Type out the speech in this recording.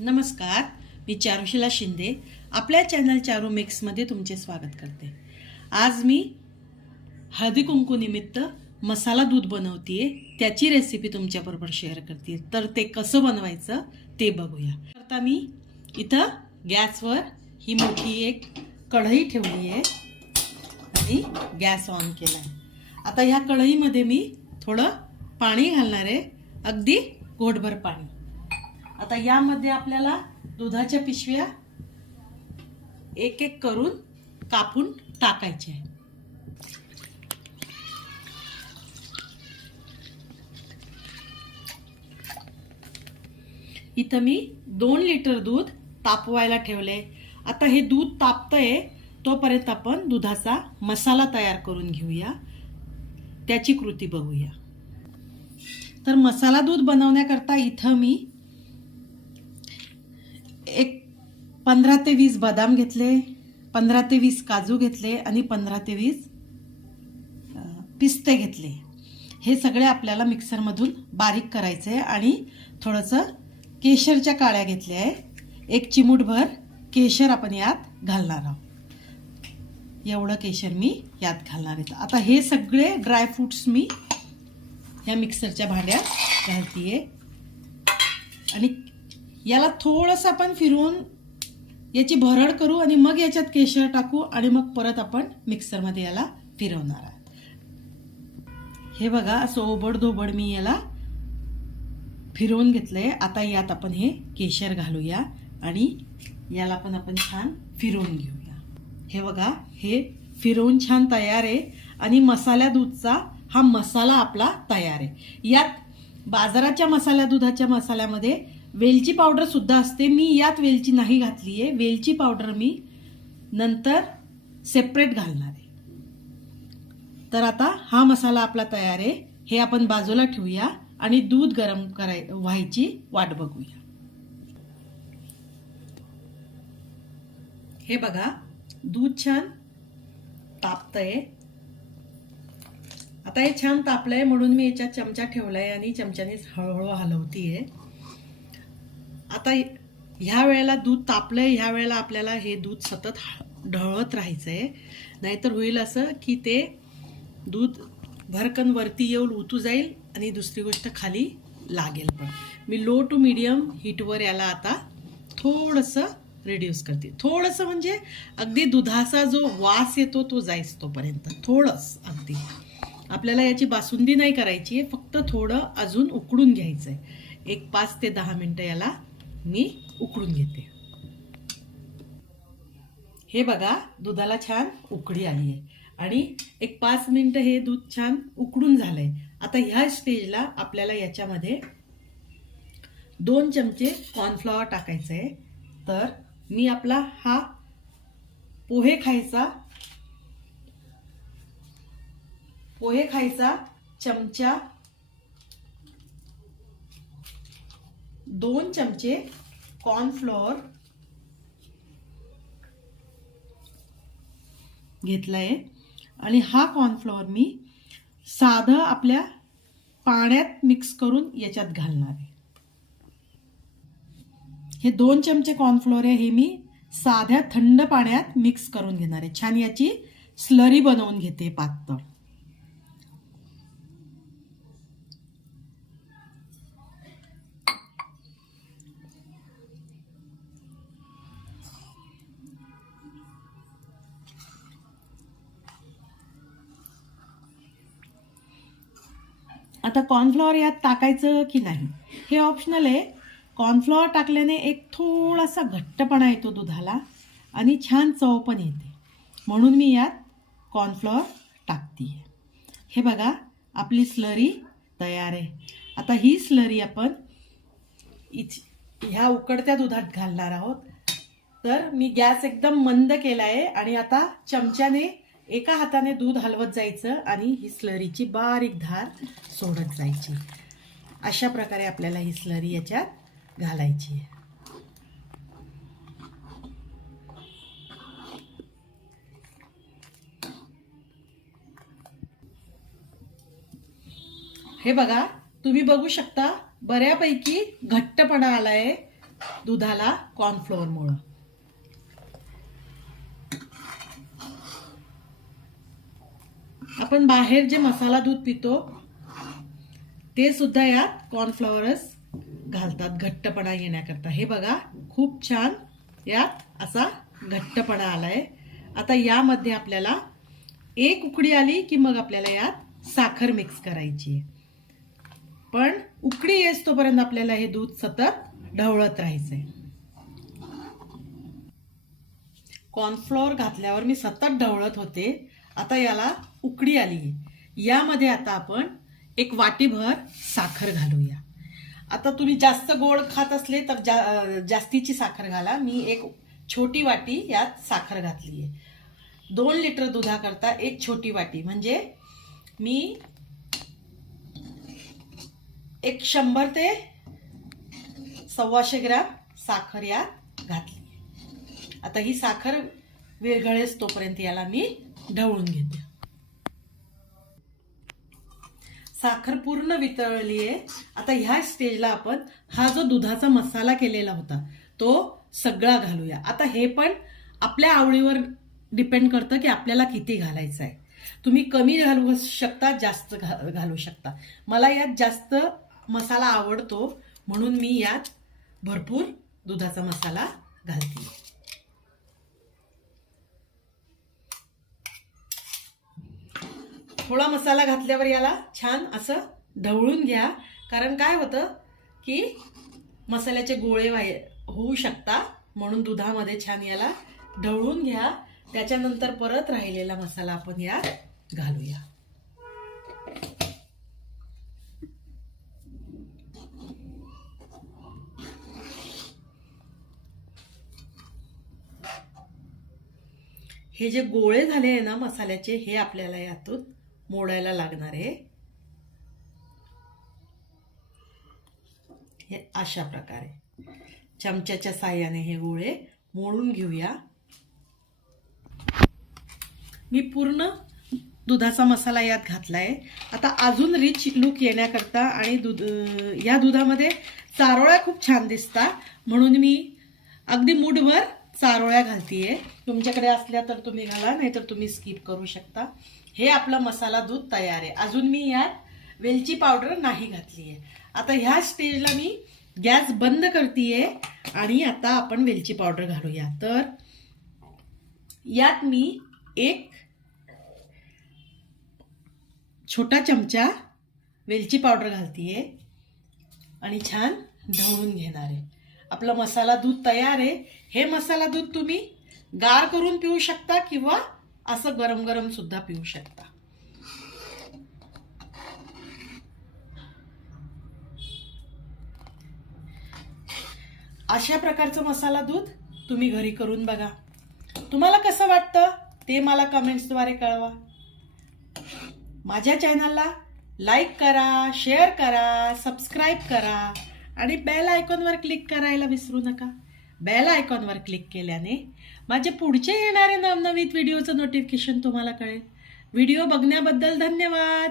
नमस्कार मी चारुशिला शिंदे. आपल्या चॅनल चारू मिक्समध्ये तुमचे स्वागत करते. आज मी हळदी निमित्त मसाला दूध बनवते त्याची रेसिपी तुमच्याबरोबर शेअर करते तर ते कसं बनवायचं ते बघूया. आता मी इथं गॅसवर ही मोठी एक कढई ठेवली आहे आणि गॅस ऑन केला आहे आता ह्या कढईमध्ये मी थोडं पाणी घालणार आहे. अगदी घोटभर पाणी. आता यामध्ये आपल्याला दुधाच्या पिशव्या एक एक करून कापून टाकायचे आहे इथं मी दोन लिटर दूध तापवायला ठेवले. आता हे दूध तापतंय तोपर्यंत आपण दुधाचा मसाला तयार करून घेऊया. त्याची कृती बघूया. तर मसाला दूध बनवण्याकरता इथं मी एक पंधरा ते वीस बदाम घेतले पंधरा ते वीस काजू घेतले आणि पंधरा ते वीस पिस्ते घेतले. हे सगळे आपल्याला मिक्सरमधून बारीक करायचे आहे आणि थोडंसं केशरच्या काळ्या घेतल्या आहे. एक चिमूटभर केशर आपण यात घालणार आहोत. एवढं केशर मी यात घालणार आहे. आता हे सगळे ड्रायफ्रूट्स मी ह्या मिक्सरच्या भांड्यात घालतीये. आणि याला थोडंसं आपण फिरवून याची भरड करू आणि मग याच्यात केशर टाकू आणि मग परत आपण मिक्सरमध्ये याला फिरवणार आहोत. हे बघा असं ओबड धोबड मी याला फिरवून घेतलंय. आता यात आपण हे केशर घालूया आणि याला पण आपण छान फिरवून घेऊया. हे बघा हे फिरवून छान तयार आहे आणि मसाल्या दूधचा हा मसाला आपला तयार आहे. यात बाजाराच्या मसाल्या दुधाच्या मसाल्यामध्ये वेलची पावडर सुद्धा असते. मी यात वेलची नाही घातली आहे. वेलची पावडर मी नंतर सेपरेट घालणार आहे. तर आता हा मसाला आपला तयार आहे. हे आपण बाजूला ठेवूया आणि दूध गरम कराय व्हायची वाट बघूया. हे बघा दूध छान तापतंय. आता हे छान तापलंय म्हणून मी याच्यात चमचा ठेवलाय आणि चमच्याने हळूहळू हलवतीये. आता ह्या वेळेला दूध तापलं आहे ह्या वेळेला आपल्याला हे दूध सतत ढळत राहायचं आहे नाहीतर होईल असं की ते दूध भरकन वरती येऊन उतू जाईल आणि दुसरी गोष्ट खाली लागेल पण. मी लो टू मीडियम हीटवर याला आता थोडंसं रिड्यूस करते. थोडंसं म्हणजे अगदी दुधाचा जो वास येतो तो जाईस तोपर्यंत थोडंच अगदी. आपल्याला याची बासुंदी नाही करायची आहे फक्त थोडं अजून उकडून घ्यायचं आहे एक पाच ते दहा मिनटं याला मी उकडून घेते. हे बघा दुधाला छान उकडी आली आहे आणि एक पाच मिनटं हे दूध छान उकडून झालंय. आता ह्या स्टेजला आपल्याला याच्यामध्ये दोन चमचे कॉर्नफ्लॉवर टाकायचं आहे तर मी आपला हा पोहे खायचा पोहे खायचा चमचा दोन चमचे कॉर्नफ्लॉवर घेतलाय. आणि हा कॉर्नफ्लॉवर मी साधं आपल्या पाण्यात मिक्स करून याच्यात घालणार आहे. हे दोन चमचे कॉर्नफ्लोअर आहे हे मी साध्या थंड पाण्यात मिक्स करून घेणार आहे. छान याची स्लरी बनवून घेते पातळ. आता कॉर्नफ्लॉवर यात टाकायचं की नाही? हे ऑप्शनल आहे. कॉर्नफ्लॉवर टाकल्याने एक थोडासा घट्टपणा येतो दुधाला आणि छान चव पण येते. म्हणून मी यात कॉर्नफ्लॉवर टाकते हे बघा आपली स्लरी तयार आहे. आता ही स्लरी आपण इच ह्या उकडत्या दुधात घालणार आहोत. तर मी गॅस एकदम मंद केला आहे आणि आता चमच्याने एका हाताने दूध हलवत जायचं आणि ही स्लरीची बारीक धार सोडत जायची. अशा प्रकारे आपल्याला ही स्लरी याच्यात घालायची आहे. हे बघा तुम्ही बघू शकता बऱ्यापैकी घट्टपणा आलाय दुधाला कॉर्नफ्लोअरमुळं आपण बाहेर जे मसाला दूध पितो ते सुद्धा यात कॉर्नफ्लॉवरच घालतात घट्टपणा येण्याकरता. हे बघा खूप छान यात असा घट्टपणा आलाय. आता यामध्ये आपल्याला एक उकडी आली की मग आपल्याला यात साखर मिक्स करायची आहे. पण उकडी येस तोपर्यंत आपल्याला हे दूध सतत ढवळत राहायचंय. कॉर्नफ्लॉवर घातल्यावर मी सतत ढवळत होते. आता याला उकडी आली. यामध्ये आता आपण एक वाटीभर साखर घालूया. आता तुम्ही जास्त गोड खात असले तर जा जास्तीची साखर घाला. मी एक छोटी वाटी यात साखर घातली आहे दोन लिटर दुधाकरता एक छोटी वाटी. म्हणजे मी एक शंभर ते सव्वाशे ग्राम साखर यात घातली आता ही साखर विरघळेस तोपर्यंत याला मी ढवळून घेते. साखर पूर्ण वितळली आहे. आता ह्या स्टेजला आपण हा जो दुधाचा मसाला केलेला होता तो सगळा घालूया. आता हे पण आपल्या आवडीवर डिपेंड करतं की आपल्याला किती घालायचं आहे. तुम्ही कमी घालू शकता जास्त घा- घालू शकता. मला यात जास्त मसाला आवडतो म्हणून मी यात भरपूर दुधाचा मसाला घालते थोडा मसाला घातल्यावर याला छान असं ढवळून घ्या. कारण काय होतं की मसाल्याचे गोळे व्हाय होऊ शकता. म्हणून दुधामध्ये छान याला ढवळून घ्या. त्याच्यानंतर परत राहिलेला मसाला आपण यात घालूया. हे जे गोळे झाले आहे ना मसाल्याचे हे आपल्याला यातून मोडायला लागणार आहे. हे अशा प्रकारे. चमच्याच्या साह्याने हे गोळे मोडून घेऊया. मी पूर्ण दुधाचा मसाला यात घातला आहे आता अजून रिच लुक येण्याकरता आणि दूध या दुधामध्ये चारोळ्या खूप छान दिसतात. म्हणून मी अगदी मूठभर चारोळ्या घालतीये. तुमच्याकडे असल्या तर तुम्ही घाला नाहीतर तुम्ही स्किप करू शकता. हे आपलं मसाला दूध तयार आहे. अजून मी यात वेलची पावडर नाही घातली आहे आता ह्या स्टेजला मी गॅस बंद करतीये आणि आता आपण वेलची पावडर घालूया. तर यात मी एक छोटा चमचा वेलची पावडर घालतीये आणि छान ढवळून घेणार आहे. आपलं मसाला दूध तयार आहे. हे मसाला दूध तुम्ही गार करून पिऊ शकता किंवा असं गरम गरम सुद्धा पिऊ शकता. अशा प्रकारचं मसाला दूध तुम्ही घरी करून बघा. तुम्हाला कसं वाटतं ते मला कमेंट्सद्वारे कळवा. माझ्या चॅनलला लाईक करा शेअर करा सबस्क्राईब करा. आणि बेल आयकॉनवर क्लिक करायला विसरू नका. बेल आयकॉनवर क्लिक केल्याने माझे पुढचे येणारे नवनवीन व्हिडिओचं नोटिफिकेशन तुम्हाला कळेल. व्हिडिओ बघण्याबद्दल धन्यवाद!